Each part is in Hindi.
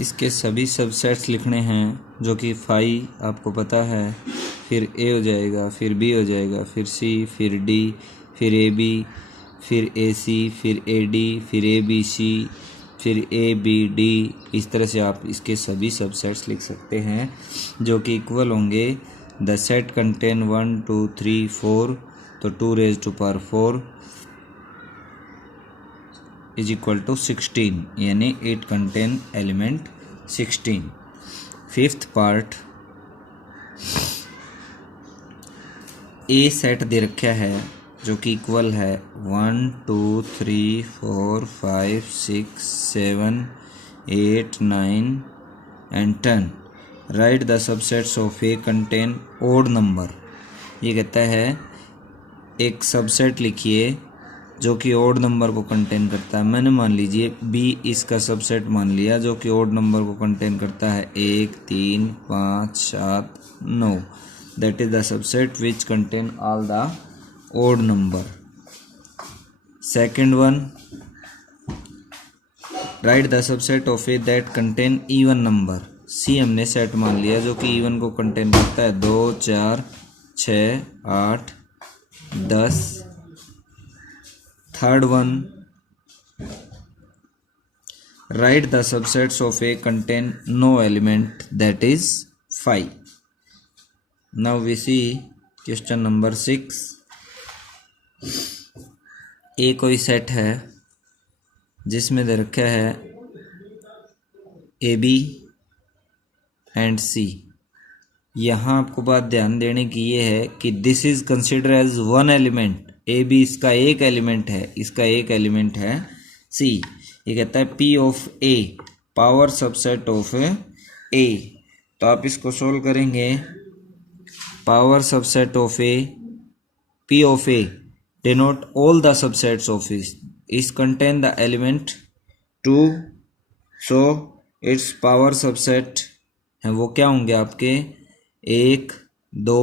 इसके सभी सबसेट्स लिखने हैं, जो कि फाई आपको पता है, फिर ए हो जाएगा, फिर बी हो जाएगा, फिर सी, फिर डी, फिर ए बी, फिर ए सी, फिर ए डी, फिर ए बी सी, फिर ए बी डी। इस तरह से आप इसके सभी सबसेट्स लिख सकते हैं, जो कि इक्वल होंगे द सेट कंटेन 1 2 3 4, तो 2 raise to power 4 is equal to 16, यानी it contain element 16। Fifth part, a set दे रखा है जो कि इक्वल है 1 2 3 4 5 6 7 8 9 and 10। Write the subsets of A contain odd number. ये कहता है एक सबसेट लिखिए जो कि ओड नंबर को कंटेन करता है। मैंने मान लीजिए बी इसका सबसेट मान लिया जो कि ओड नंबर को कंटेन करता है 1 3 5 7 9। That is the subset which contain all the odd number. Second one, right the subset of A that contain even number. C हमने सेट मान लिया जो कि इवन को कंटेन करता है 2 4 6 8 10। Third one, right the subsets of A contain no element that is 5। Now we see question number 6। A कोई सेट है जिसमें दे रखा है ए बी एंड सी। यहाँ आपको बात ध्यान देने की ये है कि this is consider as one element. A B इसका एक एलिमेंट है, इसका एक एलिमेंट है सी। ये कहता है P of A power subset of A. तो आप इसको सोल्व करेंगे। Power subset of A, P of A denote all the subsets of is contain the element 2, so its power subset है वो क्या होंगे आपके 1 2,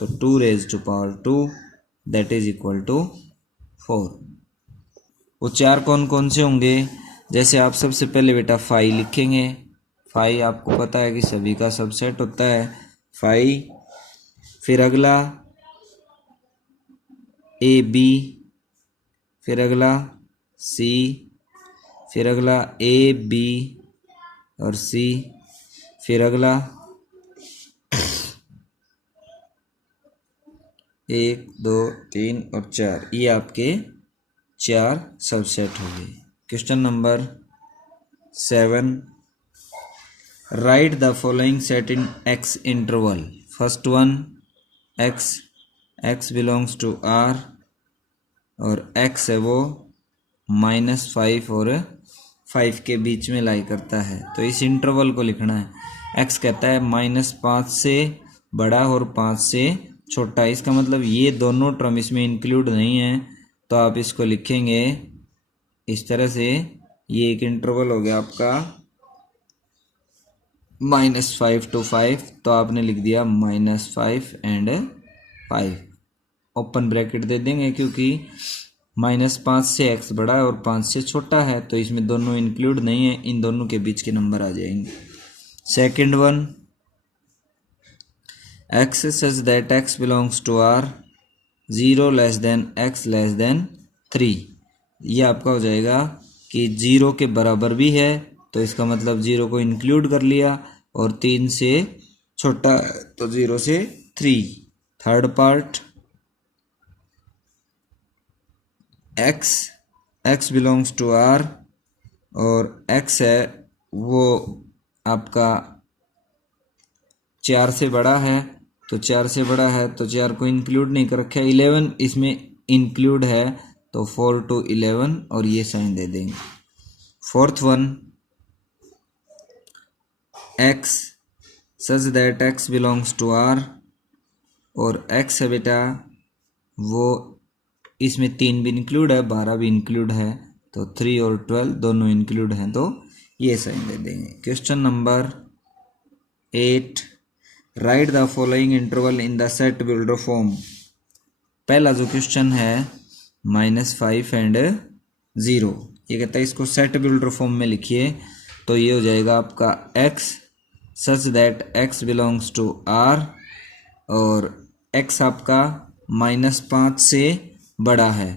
तो 2 raised to power 2 that is equal to 4। वो चार कौन कौन से होंगे? जैसे आप सबसे पहले बेटा 5 लिखेंगे। 5 आपको पता है कि सभी का सबसेट होता है 5। फिर अगला ए बी, फिर अगला सी, फिर अगला ए बी और सी, फिर अगला 1 2 3 और 4। ये आपके 4 सबसेट हो गए। Question number 7, write the following set in x interval. First one x belongs to r और x है वो -5 और 5 के बीच में लाई करता है। तो इस इंटरवल को लिखना है। x कहता है -5 से बड़ा और 5 से छोटा। इसका मतलब ये दोनों टर्म इसमें इंक्लूड नहीं है, तो आप इसको लिखेंगे इस तरह से। ये एक इंटरवल हो गया आपका -5 to 5, तो आपने लिख दिया -5 एंड 5। ओपन ब्रैकेट दे देंगे क्योंकि -5 से x बड़ा है और 5 से छोटा है, तो इसमें दोनों इंक्लूड नहीं है, इन दोनों के बीच के नंबर आ जाएंगे। Second one, x such that x belongs to r 0 less than x less than 3। ये आपका हो जाएगा कि 0 के बराबर भी है, तो इसका मतलब 0 को इंक्लूड कर लिया, और 3 से छोटा तो 0 से 3। Third part, x belongs to r और x है वो आपका 4 से बड़ा है, तो 4 से बड़ा है तो 4 को इंक्लूड नहीं कर रखा है। 11 इसमें इंक्लूड है, तो 4 to 11 और ये साइन दे देंगे। Fourth one, x such that x belongs to r और x है बेटा वो इसमें 3 भी इंक्लूड है, 12 भी इंक्लूड है, तो 3 और 12 दोनों इंक्लूड हैं, तो ये साइन दे देंगे। Question number 8, right the following interval in the set builder form. पहला जो क्वेश्चन है -5 एंड 0, ये कहता है इसको सेट बिल्डर फॉर्म में लिखिए। तो ये हो जाएगा आपका x such that x belongs to R और x आपका -5 से बड़ा है,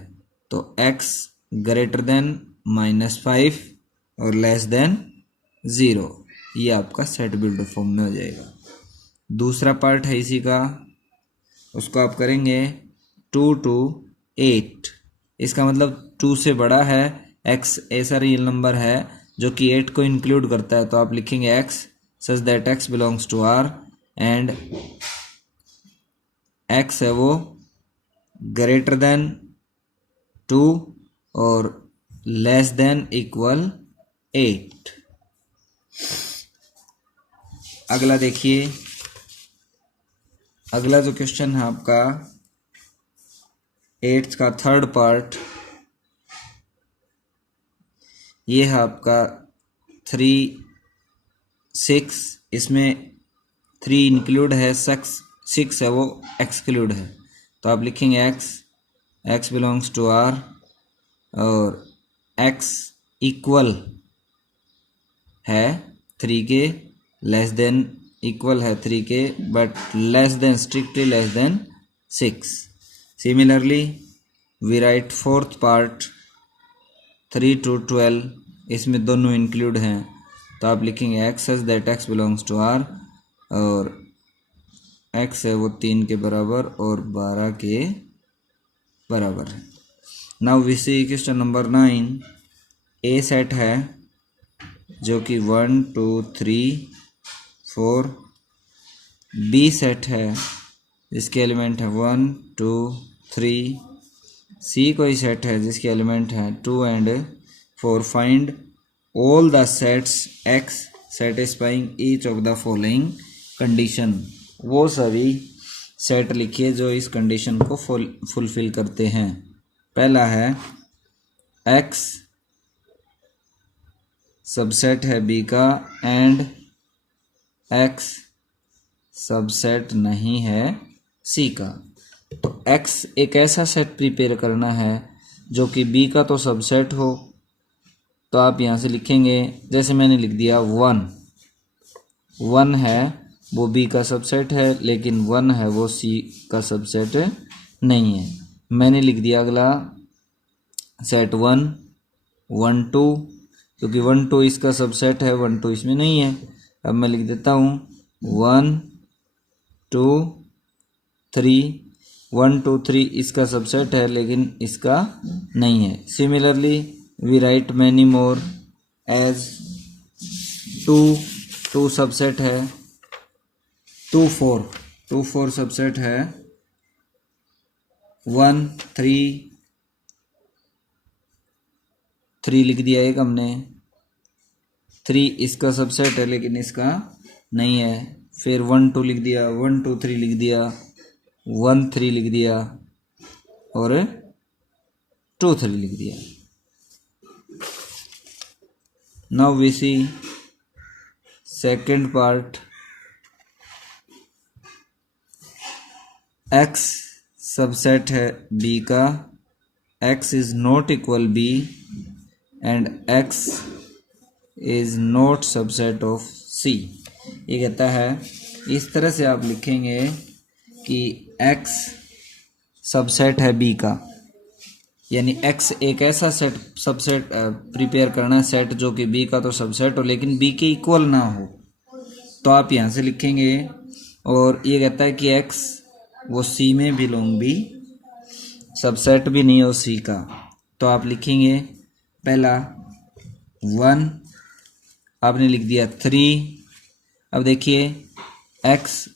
तो x ग्रेटर देन -5 और लेस देन 0। ये आपका सेट बिल्डर फॉर्म में हो जाएगा। दूसरा पार्ट है इसी का, उसको आप करेंगे 2 to 8। इसका मतलब 2 से बड़ा है, x ऐसा रियल नंबर है जो कि 8 को इंक्लूड करता है, तो आप लिखेंगे x such that x belongs to R and x है वो ग्रेटर देन 2 और लेस देन इक्वल 8। अगला देखिए, अगला जो क्वेश्चन है आपका 8th का थर्ड पार्ट, ये है आपका 3, 6। इसमें 3 इंक्लूड है, 6 है वो एक्सक्लूड है, तो आप लिखेंगे x बिलोंग्स टू R और x इक्वल है 3 के, लेस देन इक्वल है 3 के, but less than, strictly less than 6। Similarly we write fourth part 3 to 12, इसमें दोनों इंक्लूड हैं, तो आप लिखेंगे x such that x belongs to R और x है वो 3 के बराबर और 12 के बराबर है। Now we see question number 9। A set है जो कि 1 2 3 4। बी सेट है जिसके एलिमेंट है 1 2 3। सी कोई सेट है जिसके एलिमेंट है 2 and 4। Find all the sets x satisfying each of the following condition. वो सभी सेट लिखिए जो इस कंडीशन को फुलफिल करते हैं। पहला है x सबसेट है b का एंड x सबसेट नहीं है c का। तो x एक ऐसा सेट प्रिपेयर करना है जो कि b का तो सबसेट हो, तो आप यहाँ से लिखेंगे, जैसे मैंने लिख दिया 1 है वो b का सबसेट है, लेकिन 1 है वो c का सबसेट नहीं है। मैंने लिख दिया अगला सेट 1 1 2, क्योंकि 1 2 इसका सबसेट है, 1 2 इसमें नहीं है। अब मैं लिख देता हूँ 1 2 3। 1 2 3 इसका सबसेट है लेकिन इसका नहीं है। Similarly we write many more as 2 subset है, 2 4 सबसेट है, 1 3 लिख दिया एक हमने। 3 इसका सबसेट है लेकिन इसका नहीं है। फिर 1 2 लिख दिया, 1 2 3 लिख दिया, 1 3 लिख दिया और 2 3 लिख दिया। Now we see second part. x subset है b का, x is not equal b and x is not subset of c। ये कहता है इस तरह से आप लिखेंगे कि x सबसेट है b का, यानी x एक ऐसा सबसेट प्रिपेयर करना सेट जो कि b का तो सबसेट हो लेकिन b के इक्वल ना हो, तो आप यहाँ से लिखेंगे। और ये कहता है कि x वो c में बिलोंग भी, सबसेट भी नहीं हो c का, तो आप लिखेंगे पहला 1, आपने लिख दिया 3। अब देखिए x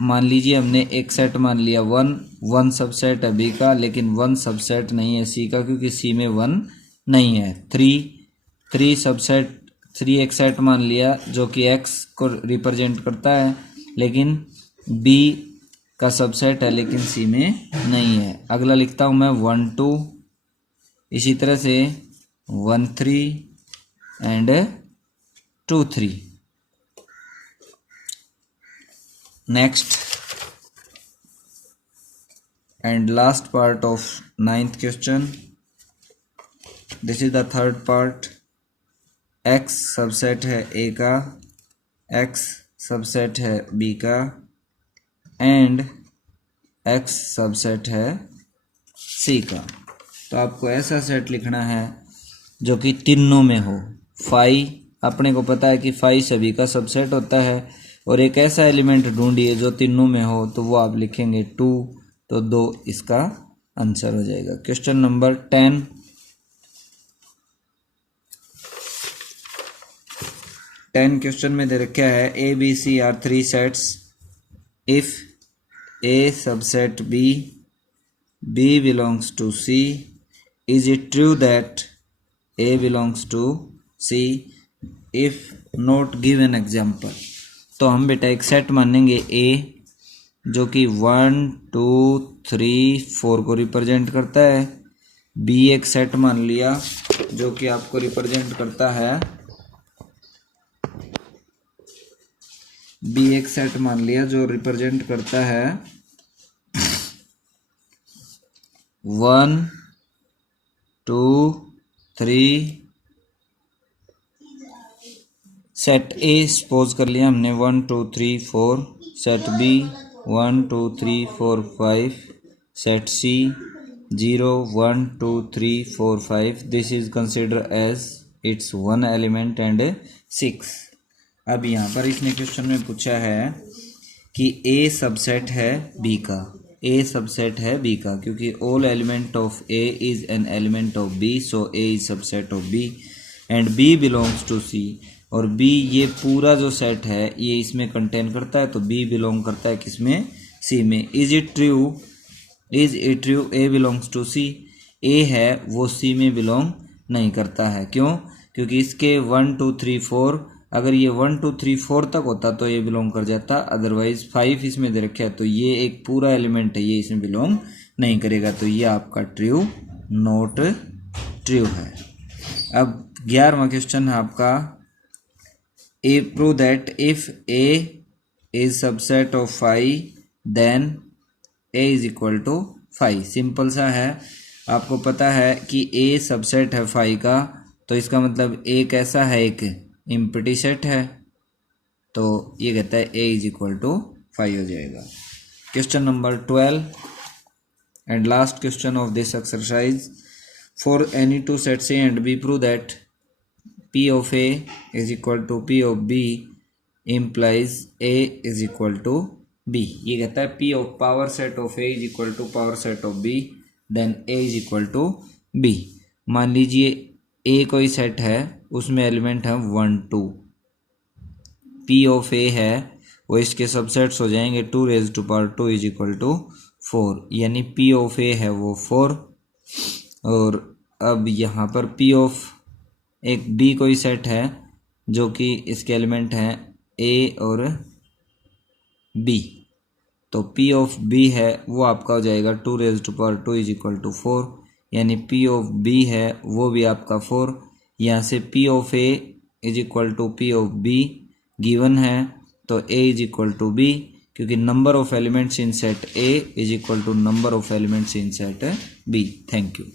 मान लीजिए हमने एक सेट मान लिया 1 सबसेट है b का, लेकिन 1 सबसेट नहीं है c का क्योंकि c में 1 नहीं है। 3 सबसेट, 3 एक सेट मान लिया जो कि x को रिप्रेजेंट करता है, लेकिन b का सबसेट है लेकिन c में नहीं है। अगला लिखता हूँ मैं 1 2, इसी तरह से 1 3 and 2 3। Next and last part of 9th question. This is the third part. X subset है ए का, एक्स सबसेट है बी का एंड एक्स सबसेट है सी का। तो आपको ऐसा सेट लिखना है जो कि तीनों में हो। फाई अपने को पता है कि फाई सभी का सबसेट होता है, और एक ऐसा एलिमेंट ढूंढिए जो तीनों में हो, तो वो आप लिखेंगे 2, तो 2 इसका आंसर हो जाएगा। क्वेश्चन नंबर 10, क्वेश्चन में दे रखा है A B C are 3 sets if A subset B, B belongs to C, is it true that A belongs to C? If not, give an example. तो हम बेटा एक सेट मानेंगे A जो कि 1 2 3 4 को रिप्रेजेंट करता है। B एक सेट मान लिया जो कि आपको रिप्रेजेंट करता है, B एक सेट मान लिया जो रिप्रेजेंट करता है 1 2 3। सेट ए सपोज कर लिया हमने 1 2 3 4, set B 1 2 3 4 5, set C 0 1 2 3 4 5। This is consider as its one element and 6। अब यहाँ पर इसने क्वेश्चन में पूछा है कि ए सबसेट है बी का, ए सबसेट है बी का, क्योंकि all element of A is an element of B, so A is subset of B and B belongs to C. और बी ये पूरा जो सेट है ये इसमें कंटेन करता है, तो बी बिलोंग करता है किसमें, सी में। Is it true, is it true A belongs to C, A है वो सी में बिलोंग नहीं करता है। क्यों? क्योंकि इसके 1 2 3 4, अगर ये 1 2 3 4 तक होता तो ये बिलोंग कर जाता, अदरवाइज 5 इसमें दे रखा है तो ये एक पूरा एलिमेंट है, ये इसमें बिलोंग नहीं करेगा, तो ये आपका ट्रू नॉट ट्रू है। अब 11वां क्वेश्चन है आपका, a prove that if A is subset of 5 then A is equal to 5। Simple सा है, आपको पता है कि ए सबसेट है 5 का, तो इसका मतलब ए कैसा है, एक एम्प्टी सेट है, तो ये कहता है ए इज इक्वल टू 5 हो जाएगा। Question number 12 and last question of this exercise, for any two sets A and B prove that P of A is equal to P of B implies A is equal to B। ये कहता है P of power set of A is equal to power set of B, then A is equal to B। मान लीजिए A कोई सेट है, उसमें एलिमेंट है 1 2, P of A है वो इसके सबसेट्स हो जाएंगे 2 raised to power 2 is equal to 4, यानी P of A है वो 4। और अब यहाँ पर P of एक B कोई सेट है जो कि इसके एलिमेंट हैं A और B, तो P ऑफ B है वो आपका हो जाएगा 2 raised to power 2 is equal to 4, यानी P ऑफ B है वो भी आपका 4। यहाँ से P of A is equal to P of B given है, तो A is equal to B, क्योंकि number of elements in set A is equal to number of elements in set B। Thank you.